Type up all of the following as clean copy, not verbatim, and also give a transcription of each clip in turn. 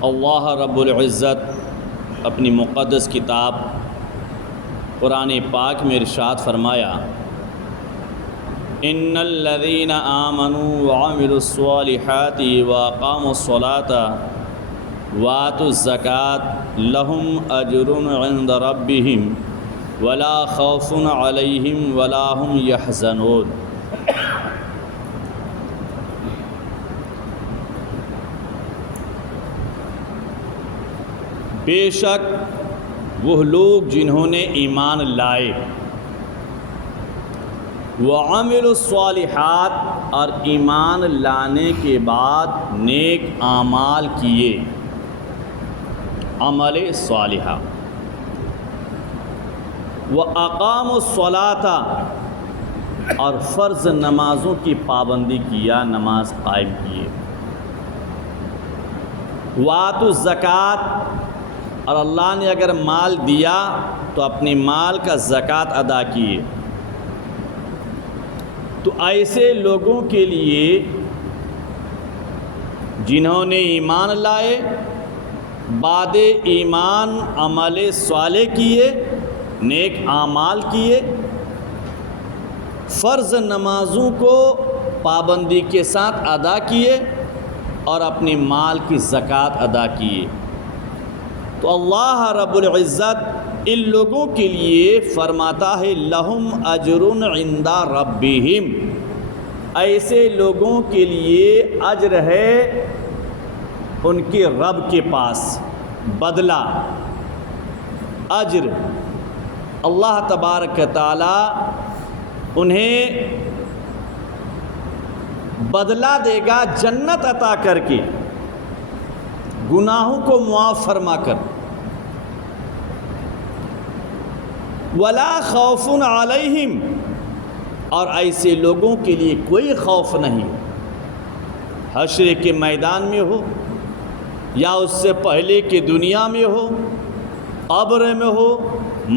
اللہ رب العزت اپنی مقدس کتاب قرآن پاک میں ارشاد فرمایا، ان الذین آمنوا وعملوا الصالحات واقاموا الصلاة وآتوا الزکاة لهم اجر عند ربهم ولا خوف علیہم ولا هم یحزنون۔ بے شک وہ لوگ جنہوں نے ایمان لائے، وعملوا الصالحات اور ایمان لانے کے بعد نیک اعمال کیے، عمل صالحہ، واقاموا الصلاۃ اور فرض نمازوں کی پابندی کیا، نماز قائم کیے، وآتوا الزکاۃ اور اللہ نے اگر مال دیا تو اپنی مال کا زکوٰۃ ادا کیے، تو ایسے لوگوں کے لیے جنہوں نے ایمان لائے، بعد ایمان عمل صالح کیے، نیک اعمال کیے، فرض نمازوں کو پابندی کے ساتھ ادا کیے اور اپنی مال کی زکوٰۃ ادا کیے، تو اللہ رب العزت ان لوگوں کے لیے فرماتا ہے لہم اجر عند ربہم، ایسے لوگوں کے لیے اجر ہے ان کے رب کے پاس، بدلہ، اجر۔ اللہ تبارک تعالی انہیں بدلہ دے گا جنت عطا کر کے، گناہوں کو معاف فرما کر، ولا خوف علیہم اور ایسے لوگوں کے لیے کوئی خوف نہیں، حشر کے میدان میں ہو یا اس سے پہلے کی دنیا میں ہو، قبر میں ہو،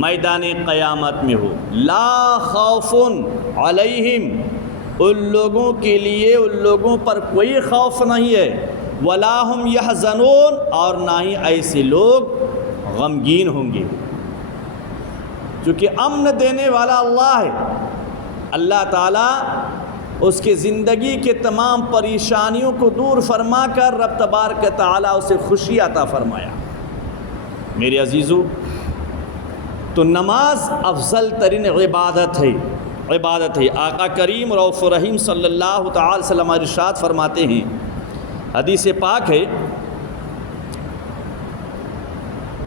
میدان قیامت میں ہو، لا خوف علیہم، ان لوگوں کے لیے، ان لوگوں پر کوئی خوف نہیں ہے، ولا هم یحزنون اور نہ ہی ایسے لوگ غمگین ہوں گے، چونکہ امن دینے والا اللہ ہے۔ اللہ تعالیٰ اس کے زندگی کے تمام پریشانیوں کو دور فرما کر رب تبارک تعالیٰ اسے خوشی عطا فرمایا۔ میرے عزیزو، تو نماز افضل ترین عبادت ہے۔ آقا کریم رؤوف رحیم صلی اللہ تعالی وسلم ارشاد فرماتے ہیں، حدیث پاک ہے،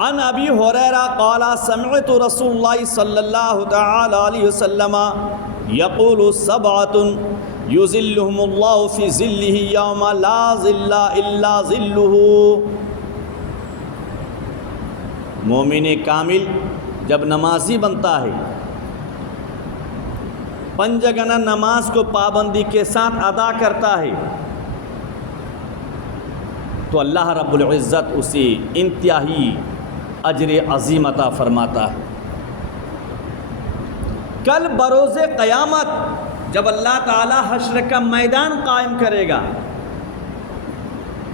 عن ابی ہریرہ قال سمعت رسول اللہ صلی اللہ تعالی علیہ وسلم یقول سبعۃ یظلهم اللہ فی ظلہ یوم لا ظل الا ظلہ۔ مومن کامل جب نمازی بنتا ہے، پنجگنا نماز کو پابندی کے ساتھ ادا کرتا ہے، تو اللہ رب العزت اسے انتہائی اجر عظیم عطا فرماتا ہے۔ کل بروز قیامت جب اللہ تعالی حشر کا میدان قائم کرے گا،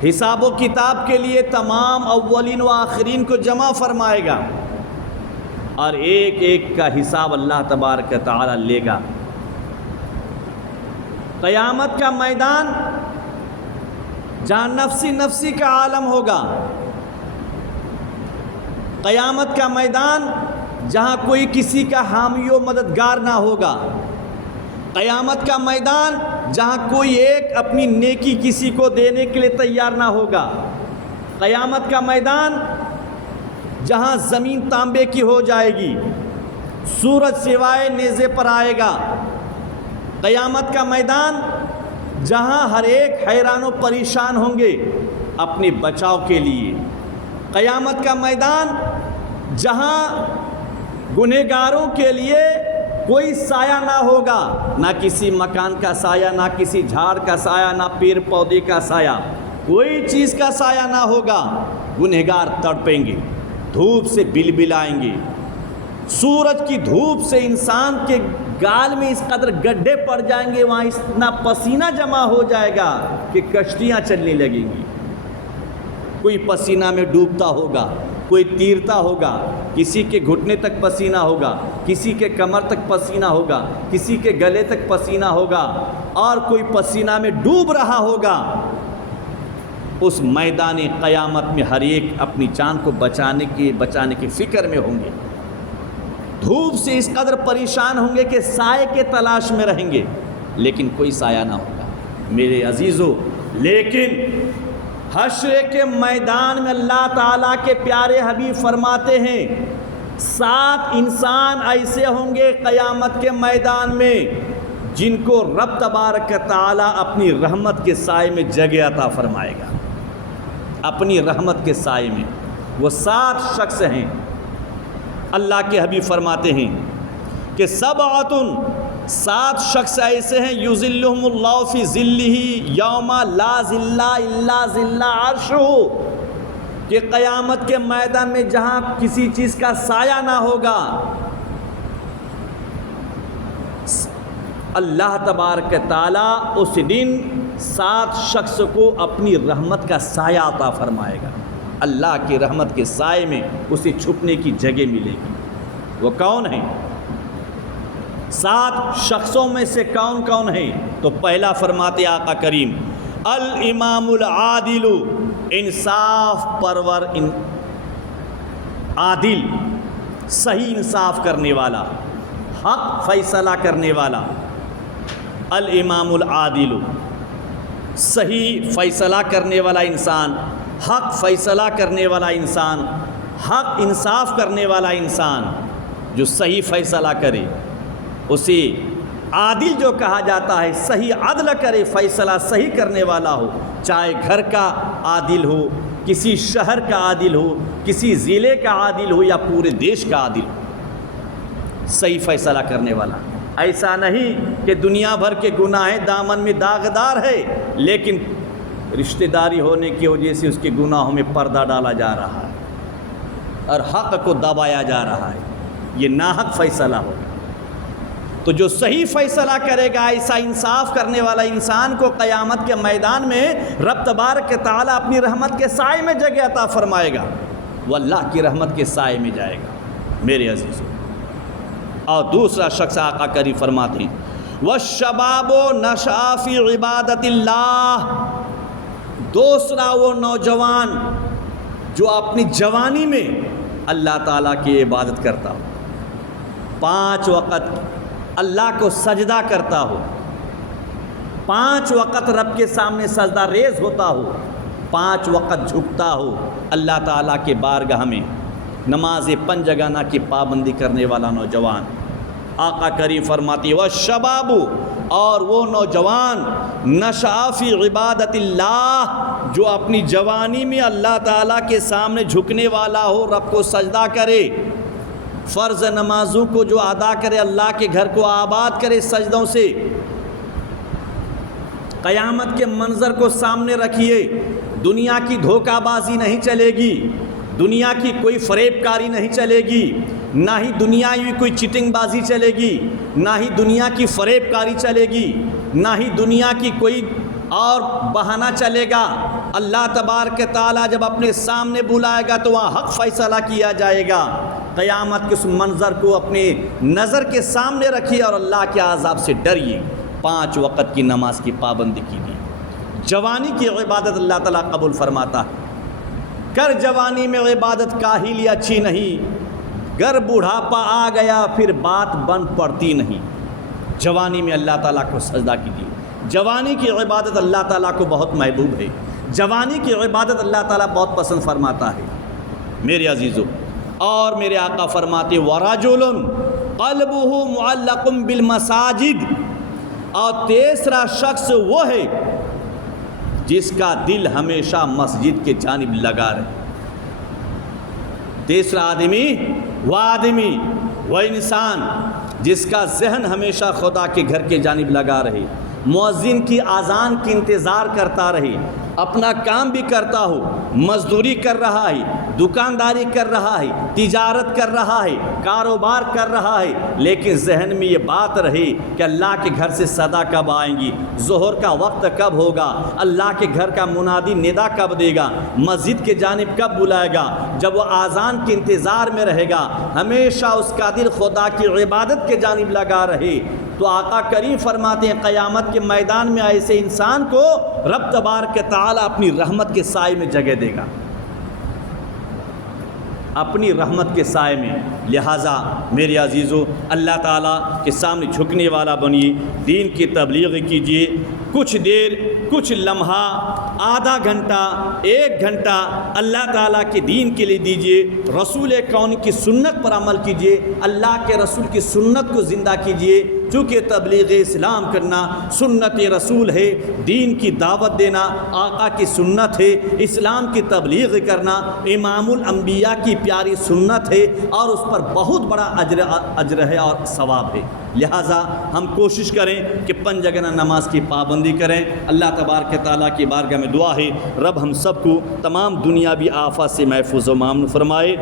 حساب و کتاب کے لیے تمام اولین و آخرین کو جمع فرمائے گا اور ایک ایک کا حساب اللہ تبارک تعالی لے گا۔ قیامت کا میدان جہاں نفسی نفسی کا عالم ہوگا، قیامت کا میدان جہاں کوئی کسی کا حامی و مددگار نہ ہوگا، قیامت کا میدان جہاں کوئی ایک اپنی نیکی کسی کو دینے کے لیے تیار نہ ہوگا، قیامت کا میدان جہاں زمین تانبے کی ہو جائے گی، سورج سوائے نیزے پر آئے گا، قیامت کا میدان جہاں ہر ایک حیران و پریشان ہوں گے اپنے بچاؤ کے لیے، قیامت کا میدان جہاں گنہگاروں کے لیے کوئی سایہ نہ ہوگا، نہ کسی مکان کا سایہ، نہ کسی جھاڑ کا سایہ، نہ پیڑ پودے کا سایہ، کوئی چیز کا سایہ نہ ہوگا، گنہگار تڑپیں گے، دھوپ سے بلبلائیں گے، سورج کی دھوپ سے انسان کے گال میں اس قدر گڈھے پڑ جائیں گے، وہاں اتنا پسینہ جمع ہو جائے گا کہ کشتیاں چلنے لگیں گی۔ کوئی پسینہ میں ڈوبتا ہوگا، کوئی تیرتا ہوگا، کسی کے گھٹنے تک پسینہ ہوگا، کسی کے کمر تک پسینہ ہوگا، کسی کے گلے تک پسینہ ہوگا، اور کوئی پسینہ میں ڈوب رہا ہوگا۔ اس میدان قیامت میں ہر ایک اپنی جان کو بچانے کی فکر میں ہوں گے، دھوپ سے اس قدر پریشان ہوں گے کہ سائے کے تلاش میں رہیں گے، لیکن کوئی سایہ نہ ہوگا میرے عزیزو۔ لیکن حشر کے میدان میں اللہ تعالیٰ کے پیارے حبیب فرماتے ہیں 7 انسان ایسے ہوں گے قیامت کے میدان میں جن کو رب تبارک تعالیٰ اپنی رحمت کے سائے میں جگہ عطا فرمائے گا، اپنی رحمت کے سائے میں۔ وہ 7 شخص ہیں۔ اللہ کے حبیب فرماتے ہیں کہ 7 شخص ایسے ہیں یذلہم اللہ فی ظلہ یوم لا ظل الا ظل عرشہ، کہ قیامت کے میدان میں جہاں کسی چیز کا سایہ نہ ہوگا، اللہ تبارک تعالیٰ اس دن 7 شخص کو اپنی رحمت کا سایہ عطا فرمائے گا۔ اللہ کی رحمت کے سائے میں اسے چھپنے کی جگہ ملے گی۔ وہ کون ہیں؟ 7 شخصوں میں سے کون کون ہیں؟ تو پہلا فرماتے آقا کریم الامام العادل، انصاف پرور عادل، صحیح انصاف کرنے والا، حق فیصلہ کرنے والا۔ الامام العادل، صحیح فیصلہ کرنے والا انسان، حق فیصلہ کرنے والا انسان، حق انصاف کرنے والا انسان جو صحیح فیصلہ کرے اسے عادل جو کہا جاتا ہے۔ صحیح عدل کرے، فیصلہ صحیح کرنے والا ہو، چاہے گھر کا عادل ہو، کسی شہر کا عادل ہو، کسی ضلع کا عادل ہو، یا پورے دیش کا عادل ہو، صحیح فیصلہ کرنے والا۔ ایسا نہیں کہ دنیا بھر کے گناہ دامن میں داغدار ہے، لیکن رشتہ داری ہونے کی وجہ سے اس کے گناہوں میں پردہ ڈالا جا رہا ہے اور حق کو دبایا جا رہا ہے، یہ ناحق فیصلہ ہو۔ تو جو صحیح فیصلہ کرے گا، ایسا انصاف کرنے والا انسان کو قیامت کے میدان میں رب تبارک تعالیٰ اپنی رحمت کے سائے میں جگہ عطا فرمائے گا، وہ اللہ کی رحمت کے سائے میں جائے گا میرے عزیزوں۔ اور دوسرا شخص آقا کریم فرماتے ہیں وَالشَّبَابُ نَشَأَ فِي عِبَادَةِ اللَّهِ، دوسرا وہ نوجوان جو اپنی جوانی میں اللہ تعالیٰ کی عبادت کرتا ہو، 5 وقت اللہ کو سجدہ کرتا ہو، 5 وقت رب کے سامنے سجدہ ریز ہوتا ہو، 5 وقت جھکتا ہو اللہ تعالیٰ کے بارگاہ میں، نماز 5 جگانہ کی پابندی کرنے والا نوجوان۔ آقا کریم فرماتی وَالشَّبَابُ، اور وہ نوجوان نشأ فی عبادت اللہ، جو اپنی جوانی میں اللہ تعالیٰ کے سامنے جھکنے والا ہو، رب کو سجدہ کرے، فرض نمازوں کو جو ادا کرے، اللہ کے گھر کو آباد کرے سجدوں سے۔ قیامت کے منظر کو سامنے رکھیے، دنیا کی دھوکہ بازی نہیں چلے گی، دنیا کی کوئی فریب کاری نہیں چلے گی، نہ ہی دنیاوی کوئی چیٹنگ بازی چلے گی، نہ ہی دنیا کی فریب کاری چلے گی، نہ ہی دنیا کی کوئی اور بہانہ چلے گا۔ اللہ تبارک تعالیٰ جب اپنے سامنے بلائے گا تو وہاں حق فیصلہ کیا جائے گا۔ قیامت کے اس منظر کو اپنے نظر کے سامنے رکھیے اور اللہ کے عذاب سے ڈریے۔ 5 وقت کی نماز کی پابندی کیجیے۔ جوانی کی عبادت اللہ تعالیٰ قبول فرماتا ہے۔ کر جوانی میں عبادت کاہلی اچھی نہیں، گر بوڑھاپا آ گیا پھر بات بند پڑتی نہیں۔ جوانی میں اللہ تعالیٰ کو سجدہ کیجیے۔ جوانی کی عبادت اللہ تعالیٰ کو بہت محبوب ہے، جوانی کی عبادت اللہ تعالیٰ بہت پسند فرماتا ہے میرے عزیزو۔ اور میرے آقا فرماتے وَرَجُلٌ قَلْبُهُ مُعَلَّقٌ بِالْمَسَاجِدِ، اور تیسرا شخص وہ ہے جس کا دل ہمیشہ مسجد کے جانب لگا رہے۔ تیسرا آدمی وہ انسان جس کا ذہن ہمیشہ خدا کے گھر کے جانب لگا رہے، مؤذن کی اذان کی انتظار کرتا رہے، اپنا کام بھی کرتا ہو، مزدوری کر رہا ہے، دکانداری کر رہا ہے، تجارت کر رہا ہے، کاروبار کر رہا ہے، لیکن ذہن میں یہ بات رہے کہ اللہ کے گھر سے صدا کب آئیں گی، ظہر کا وقت کب ہوگا، اللہ کے گھر کا منادی ندا کب دے گا، مسجد کے جانب کب بلائے گا۔ جب وہ آذان کے انتظار میں رہے گا، ہمیشہ اس کا دل خدا کی عبادت کے جانب لگا رہے، تو آقا کریم فرماتے ہیں قیامت کے میدان میں ایسے انسان کو رب تبارک تعالی اپنی رحمت کے سائے میں جگہ دے گا، اپنی رحمت کے سائے میں۔ لہٰذا میرے عزیزو، اللہ تعالیٰ کے سامنے جھکنے والا بنیے، دین کی تبلیغ کیجیے، کچھ دیر، کچھ لمحہ، آدھا گھنٹہ، 1 گھنٹہ اللہ تعالیٰ کے دین کے لیے دیجیے، رسول کون کی سنت پر عمل کیجیے، اللہ کے رسول کی سنت کو زندہ کیجیے، چونکہ تبلیغ اسلام کرنا سنت رسول ہے، دین کی دعوت دینا آقا کی سنت ہے، اسلام کی تبلیغ کرنا امام الانبیاء کی پیاری سنت ہے، اور اس پر بہت بڑا اجر ہے اور ثواب ہے۔ لہٰذا ہم کوشش کریں کہ 5 جگہ نماز کی پابندی کریں۔ اللہ تبارک تعالیٰ کی بارگاہ میں دعا ہے رب ہم سب کو تمام دنیاوی آفات سے محفوظ و مامن فرمائے۔